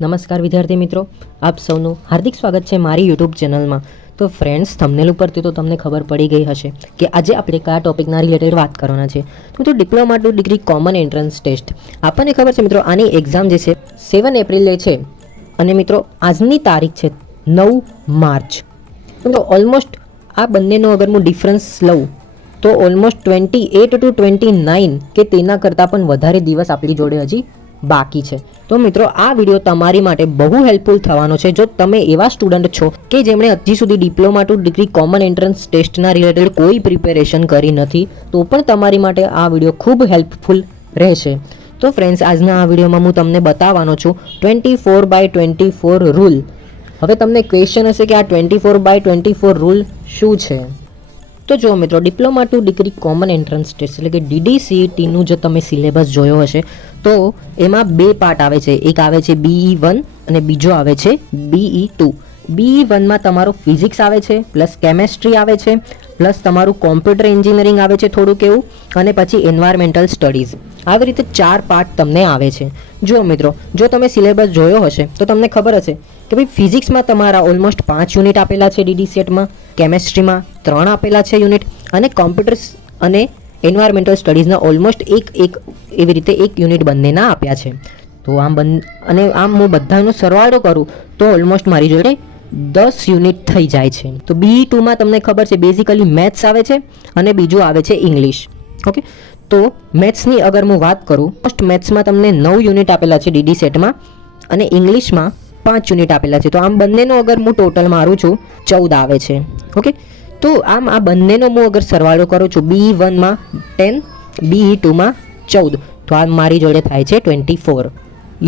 નમસ્કાર વિદ્યાર્થી મિત્રો, આપ સૌનું હાર્દિક સ્વાગત છે મારી યુટ્યુબ ચેનલમાં. તો ફ્રેન્ડ્સ, થંબનેલ ઉપરથી તો તમને ખબર પડી ગઈ હશે કે આજે આપણે કયા ટોપિકના રિલેટેડ વાત કરવાના છે. તો મિત્રો, diploma to degree common entrance test. આપણને ખબર છે મિત્રો, આની એક્ઝામ જે છે 7 એપ્રિલે છે અને મિત્રો આજની તારીખ છે 9 માર્ચ. મિત્રો ઓલમોસ્ટ આ બંનેનો અગર હું ડિફરન્સ લઉં તો ઓલમોસ્ટ 28 ટુ 29 કે તેના કરતાં પણ વધારે દિવસ આપણી જોડે હજી બાકી છે. તો મિત્રો આ વિડીયો તમારી માટે બહુ હેલ્પફુલ થવાનો છે જો તમે એવા સ્ટુડન્ટ છો કે જેમણે હજી સુધી diploma to degree common entrance ટેસ્ટના રિલેટેડ કોઈ પ્રિપેરેશન કરી નથી, તો પણ તમારી માટે આ વિડીયો ખૂબ હેલ્પફુલ રહેશે. તો ફ્રેન્ડ્સ, આજના આ વિડીયોમાં હું તમને બતાવવાનો છું 24/24 રૂલ. હવે તમને ક્વેશ્ચન હશે કે આ 24/24 રૂલ શું છે? તો જો મિત્રો, diploma to degree common entrance test એટલે કે DDCETનું જો તમે સિલેબસ જોયો હશે તો એમાં બે પાર્ટ આવે છે. એક આવે છે BE1 અને બીજો આવે છે BE2. BE1માં તમારો ફિઝિક્સ આવે છે, પ્લસ કેમેસ્ટ્રી આવે છે, પ્લસ તમારું કોમ્પ્યુટર એન્જિનિયરિંગ આવે છે થોડુંક એવું, અને પછી એન્વાયરમેન્ટલ સ્ટડીઝ. આવી રીતે 4 પાર્ટ તમને આવે છે. જો મિત્રો, જો તમે સિલેબસ જોયો હશે તો તમને ખબર હશે કે ભાઈ ફિઝિક્સમાં તમારા ઓલમોસ્ટ 5 યુનિટ આપેલા છે DDCETમાં, કેમેસ્ટ્રીમાં 3 આપેલા છે યુનિટ, અને કોમ્પ્યુટર અને એન્વાયરમેન્ટલ સ્ટડીઝના ઓલમોસ્ટ એક એવી રીતે 1 યુનિટ બંનેના આપ્યા છે. તો આમ હું બધાનો સરવાળો કરું તો ઓલમોસ્ટ મારી જોડે 10 યુનિટ થઈ જાય છે. તો BE2માં તમને ખબર છે બેઝિકલી મેથ્સ આવે છે અને બીજું આવે છે ઇંગ્લિશ. ઓકે, તો મેથ્સની અગર હું વાત કરું, ફર્સ્ટ મેથ્સમાં તમને 9 યુનિટ આપેલા છે DDCETમાં અને ઇંગ્લિશમાં 5 યુનિટ આપેલા છે. તો આમ બંનેનો અગર હું ટોટલ મારું છું 14 આવે છે. ઓકે, તો આમ આ બંનેનો હું અગર સરવાળો કરું છું, BE1માં 10, BE2માં 14, તો આ મારી જોડે થાય છે 24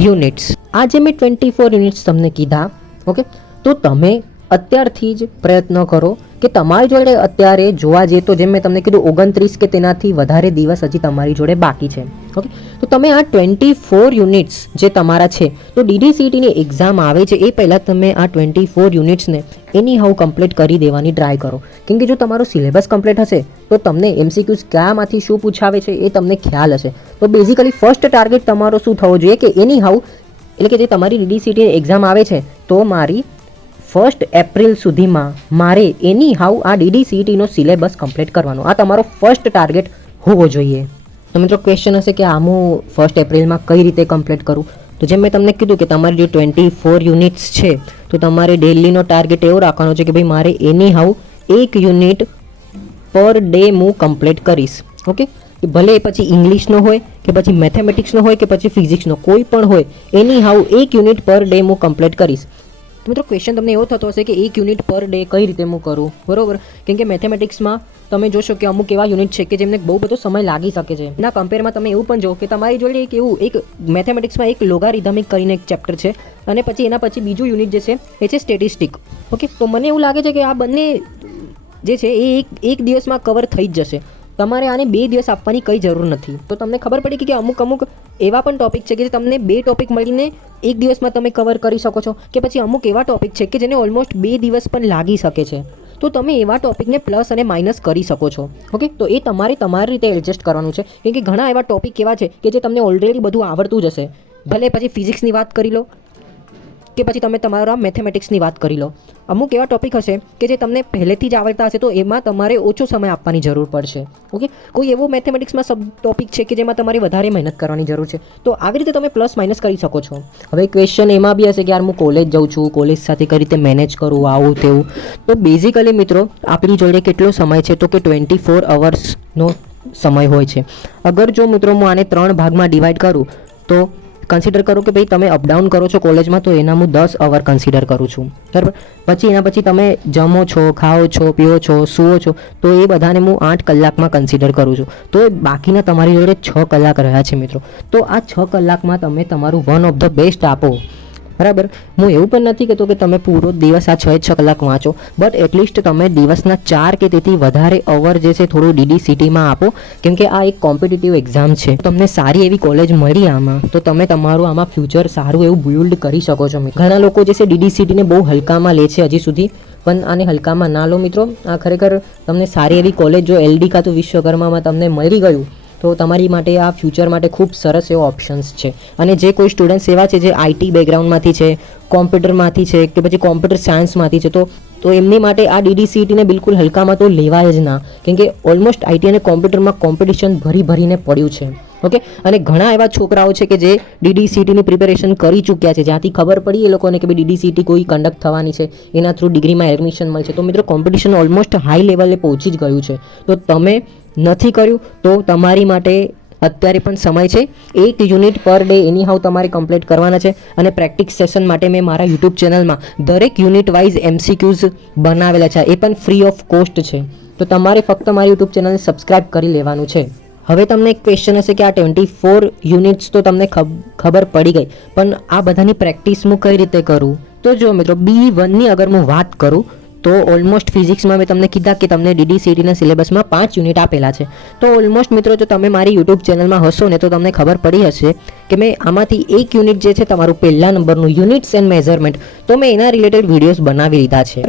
યુનિટ્સ. આ જે મેં 24 યુનિટ્સ તમને કીધા, ઓકે, તો તમે અત્યારથી જ પ્રયત્ન કરો કે તમારી જોડે અત્યારે જોવા જઈએ તો જેમ મેં તમને કીધું 29 કે તેનાથી વધારે દિવસ હજી તમારી જોડે બાકી છે. ઓકે, તો તમે આ 24 યુનિટ્સ જે તમારા છે, તો DDCETની એક્ઝામ આવે છે એ પહેલાં તમે આ 24 યુનિટ્સને એની હાઉ કમ્પ્લીટ કરી દેવાની ટ્રાય કરો. કેમ કે જો તમારો સિલેબસ કમ્પ્લીટ હશે તો તમને MCQs કયામાંથી શું પૂછાવે છે એ તમને ખ્યાલ હશે. તો બેઝિકલી ફર્સ્ટ ટાર્ગેટ તમારો શું થવો જોઈએ કે એની હાઉ એટલે કે જે તમારી DDCETની એક્ઝામ આવે છે તો મારી 1 એપ્રિલ સુધીમાં મારે એની હાઉ આ DDCETનો સિલેબસ કમ્પ્લીટ કરવાનો, આ તમારો ફર્સ્ટ ટાર્ગેટ હોવો જોઈએ. તો મિત્રો ક્વેશ્ચન હશે કે આમ હું 1 એપ્રિલમાં કઈ રીતે કમ્પ્લીટ કરું? તો જેમ મેં તમને કીધું કે તમારી જે 24 યુનિટ્સ છે તો તમારે ડેલીનો ટાર્ગેટ એવો રાખવાનો છે કે ભાઈ મારે એની હાઉ 1 યુનિટ પર ડે હું કમ્પ્લીટ કરીશ. ઓકે, ભલે એ પછી ઇંગ્લિશનો હોય કે પછી મેથેમેટિક્સનો હોય કે પછી ફિઝિક્સનો, કોઈ પણ હોય, એની હાઉ 1 યુનિટ પર ડે હું કમ્પ્લીટ કરીશ. મિત્રો ક્વેશ્ચન તમને એવો થતો હશે કે 1 યુનિટ પર ડે કઈ રીતે હું કરું, બરોબર? કેમ કે મેથેમેટિક્સમાં તમે જોશો કે અમુક એવા યુનિટ છે કે જેમને બહુ બધો સમય લાગી શકે છે. એના કમ્પેરમાં તમે એવું પણ જો કે તમારી જોડે એક મેથેમેટિક્સમાં એક લોગારિધમિક કરીને એક ચેપ્ટર છે અને પછી એના પછી બીજું યુનિટ જે છે એ છે સ્ટેટિસ્ટિક. ઓકે, તો મને એવું લાગે છે કે આ બંને જે છે એ એક દિવસમાં કવર થઈ જ જશે. તમારે આને 2 દિવસ આપવાની કંઈ જરૂર નથી. તો તમને ખબર પડી કે અમુક એવા પણ ટોપિક છે કે જે તમને 2 ટોપિક મળીને 1 દિવસમાં તમે કવર કરી શકો છો, કે પછી અમુક એવા ટોપિક છે કે જેને ઓલમોસ્ટ 2 દિવસ પણ લાગી શકે છે. તો તમે એવા ટોપિકને પ્લસ અને માઇનસ કરી શકો છો. ઓકે, તો એ તમારી રીતે એડજસ્ટ કરવાનું છે. કેમ કે ઘણા એવા ટોપિક એવા છે કે જે તમને ઓલરેડી બધું આવડતું જ હશે. ભલે પછી ફિઝિક્સની વાત કરી લો કે પછી તમે તમારા મેથેમેટિક્સની વાત કરી લો, અમુક એવા ટોપિક હશે કે જે તમને પહેલેથી જ આવડતા હશે તો એમાં તમારે ઓછો સમય આપવાની જરૂર પડશે. ઓકે, કોઈ એવો મેથેમેટિક્સમાં સબ ટોપિક છે કે જેમાં તમારે વધારે મહેનત કરવાની જરૂર છે. તો આવી રીતે તમે પ્લસ માઇનસ કરી શકો છો. હવે ક્વેશ્ચન એમાં બી હશે કે યાર હું કોલેજ જાઉં છું, કોલેજ સાથે કઈ રીતે મેનેજ કરું, આવું તેવું. તો બેઝિકલી મિત્રો આપણી જોડે કેટલો સમય છે તો કે 24 અવર્સનો સમય હોય છે. અગર જો મિત્રો હું આને 3 ભાગમાં ડિવાઈડ કરું તો કન્સિડર કરો કે ભાઈ તમે અપડાઉન કરો છો કોલેજમાં, તો એના હું 10 અવર કન્સિડર કરું છું, બરાબર? પછી એના પછી તમે જમો છો, ખાઓ છો, પીઓ છો, સૂવો છો, તો એ બધાને હું 8 કલાકમાં કન્સિડર કરું છું. તો એ બાકીના તમારી જોડે 6 કલાક રહ્યા છે મિત્રો. તો આ 6 કલાકમાં તમે તમારું વન ઓફ ધ બેસ્ટ આપો, બરાબર? હું એવું પણ નથી કહેતો કે તમે પૂરો દિવસ આ 6 કલાક વાંચો, બટ એટલીસ્ટ તમે દિવસના 4 કે તેથી વધારે અવર જે છે થોડું DDCETમાં આપો. કેમ કે આ એક કોમ્પિટિટિવ એક્ઝામ છે. તમને સારી એવી કોલેજ મળી આમાં તો તમે તમારું આમાં ફ્યુચર સારું એવું બિલ્ડ કરી શકો છો. ઘણા લોકો જે છે DDCETને બહુ હલકામાં લે છે હજી સુધી, પણ આને હલકામાં ના લો મિત્રો. આ ખરેખર તમને સારી એવી કોલેજ જો LD કાં તો વિશ્વકર્મામાં તમને મળી ગયું તો તમારી માટે આ ફ્યુચર માટે ખૂબ સરસ એવો ઓપ્શન્સ છે. અને જે કોઈ સ્ટુડન્ટ્સ એવા છે જે આઈટી બેકગ્રાઉન્ડમાંથી છે, કોમ્પ્યુટરમાંથી છે કે પછી કોમ્પ્યુટર સાયન્સમાંથી છે, તો એમની માટે આ DDCETને બિલકુલ હલકામાં તો લેવાય જ ના, કેમ કે ઓલમોસ્ટ આઈટી અને કોમ્પ્યુટરમાં કોમ્પિટિશન ભરીને પડ્યું છે. ઓકે, અને ઘણા એવા છોકરાઓ છે કે જે DDCETની પ્રિપેરેશન કરી ચૂક્યા છે, જ્યાંથી ખબર પડી એ લોકોને કે ભાઈ DDCET કોઈ કન્ડક્ટ થવાની છે, એના થ્રુ ડિગ્રીમાં એડમિશન મળશે. તો મિત્રો કોમ્પિટિશન ઓલમોસ્ટ હાઈ લેવલે પહોંચી જ ગયું છે. તો તમે નથી કર્યું તો તમારી માટે અત્યારે પણ સમય છે. 1 unit per day any how તમારે કમ્પ્લીટ કરવાના છે. અને પ્રેક્ટિસ સેશન માટે મેં મારા યુટ્યુબ ચેનલમાં દરેક યુનિટ વાઇઝ MCQs બનાવેલા છે, એ પણ ફ્રી ઓફ કોસ્ટ છે. તો તમારે ફક્ત મારી યુટ્યુબ ચેનલને સબસ્ક્રાઇબ કરી લેવાનું છે. હવે તમને એક ક્વેશ્ચન હશે કે આ 24 યુનિટ્સ તો તમને ખબર પડી ગઈ, પણ આ બધાની પ્રેક્ટિસ હું કઈ રીતે કરું? તો જો મિત્રો, B1ની અગર હું વાત કરું તો ઓલમોસ્ટ ફિઝિક્સમાં મેં તમને કીધા કે તમને DDCETના સિલેબસમાં 5 યુનિટ આપેલા છે. તો ઓલમોસ્ટ મિત્રો, જો તમે મારી યુટ્યુબ ચેનલમાં હશો ને તો તમને ખબર પડી હશે કે મેં આમાંથી એક યુનિટ જે છે તમારું પહેલા નંબરનું યુનિટ્સ એન્ડ મેઝરમેન્ટ, તો મેં એના રિલેટેડ વિડીયોઝ બનાવી લીધા છે.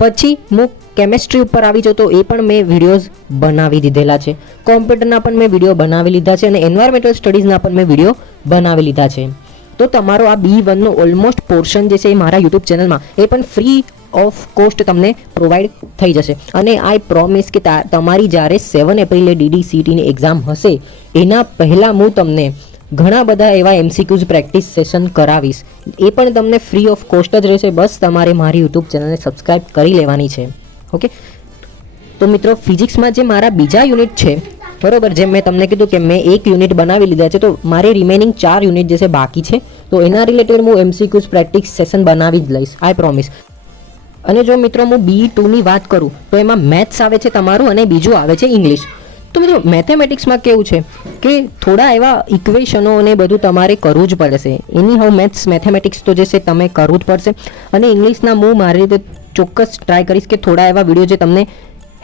પછી હું કેમેસ્ટ્રી ઉપર આવી જાઉં તો એ પણ મેં વિડીયોઝ બનાવી દીધેલા છે. કોમ્પ્યુટરના પણ મેં વિડીયો બનાવી લીધા છે અને એન્વાયરમેન્ટલ સ્ટડીઝના પણ મેં વિડીયો બનાવી લીધા છે. તો તમારો આ B1નો ઓલમોસ્ટ પોર્શન જે છે એ મારા યુટ્યુબ ચેનલમાં એ પણ ફ્રી ઓફ કોસ્ટ તમને પ્રોવાઈડ થઈ જશે. અને આઈ પ્રોમિસ કે તમારી જ્યારે 7 એપ્રિલે DDCETની એક્ઝામ હશે એના પહેલાં હું તમને ઘણા બધા એવા MCQs પ્રેક્ટિસ સેશન કરાવીશ. એ પણ તમને ફ્રી ઓફ કોસ્ટ જ રહેશે. બસ તમારે મારી યુટ્યુબ ચેનલને સબસ્ક્રાઇબ કરી લેવાની છે. ઓકે, તો મિત્રો, ફિઝિક્સમાં જે મારા બીજા યુનિટ છે, બરોબર, જેમ મેં તમને કીધું કે મેં 1 યુનિટ બનાવી લીધા છે, તો મારે રિમેનિંગ 4 યુનિટ જે છે બાકી છે, તો એના રિલેટેડ હું MCQs પ્રેક્ટિસ સેશન બનાવી જ લઈશ, આઈ પ્રોમિસ. અને જો મિત્રો હું B2ની વાત કરું તો એમાં મેથ્સ આવે છે તમારું અને બીજું આવે છે ઇંગ્લિશ. તો મિત્રો, મેથેમેટિક્સમાં કેવું છે કે થોડા એવા ઇક્વેશનો અને બધું તમારે કરવું જ પડશે. એની હાઉ મેથેમેટિક્સ તો જે છે તમે કરવું જ પડશે. અને ઇંગ્લિશના હું મારી રીતે ચોક્કસ ટ્રાય કરીશ કે થોડા એવા વિડીયો જે તમને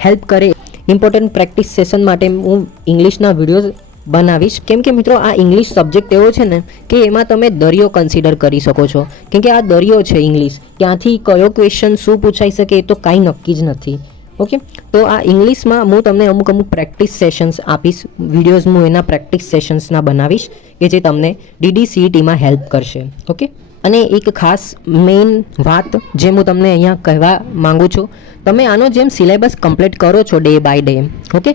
હેલ્પ કરે, ઇમ્પોર્ટન્ટ પ્રેક્ટિસ સેશન માટે હું ઇંગ્લિશના વિડીયોઝ બનાવીશ. કેમ કે મિત્રો, આ ઇંગ્લિશ સબ્જેક્ટ એવો છે ને કે એમાં તમે દરિયો કન્સિડર કરી શકો છો. કેમ કે આ દરિયો છે ઇંગ્લિશ, ક્યાંથી કયો ક્વેશ્ચન શું પૂછાઈ શકે એ તો કાંઈ નક્કી જ નથી. ઓકે, તો આ ઇંગ્લિશમાં હું તમને અમુક પ્રેક્ટિસ સેશન્સ આપીશ, વિડીયોઝ હું એના પ્રેક્ટિસ સેશન્સના બનાવીશ કે જે તમને DDCETમાં હેલ્પ કરશે. ઓકે, અને એક ખાસ મેઇન વાત જે હું તમને અહીંયા કહેવા માગું છું, તમે આનો જેમ સિલેબસ કમ્પ્લીટ કરો છો ડે બાય ડે, ઓકે,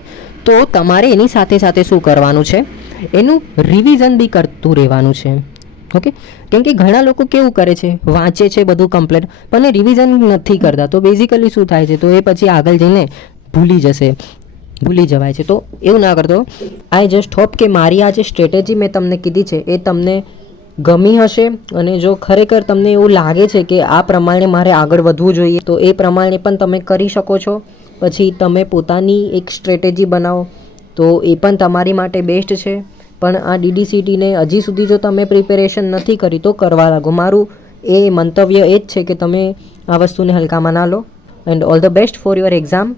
તો તમારે એની સાથે સાથે શું કરવાનું છે, એનું રિવિઝન બી કરતું રહેવાનું છે. ઓકે, કેમ કે ઘણા લોકો કેવું કરે છે, વાંચે છે બધું કમ્પ્લીટ પણ રિવિઝન નથી કરતા. તો બેઝિકલી શું થાય છે, તો એ પછી આગળ જઈને ભૂલી જવાય છે. તો એવું ના કરતો. આઈ જસ્ટ હોપ કે મારી આ જે સ્ટ્રેટેજી મેં તમને કીધી છે એ તમને ગમી હશે. અને જો ખરેખર તમને એવું લાગે છે કે આ પ્રમાણે મારે આગળ વધવું જોઈએ તો એ પ્રમાણે પણ તમે કરી શકો છો. પછી તમે પોતાની એક સ્ટ્રેટેજી બનાવો તો એ પણ તમારી માટે બેસ્ટ છે. પણ આ DDCETને હજી સુધી જો તમે પ્રિપેરેશન નથી કરી તો કરવા લાગો. મારું એ મંતવ્ય એ જ છે કે તમે આ વસ્તુને હલકામાં ના લો. And all the best for your exam.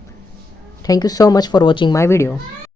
Thank you so much for watching my video.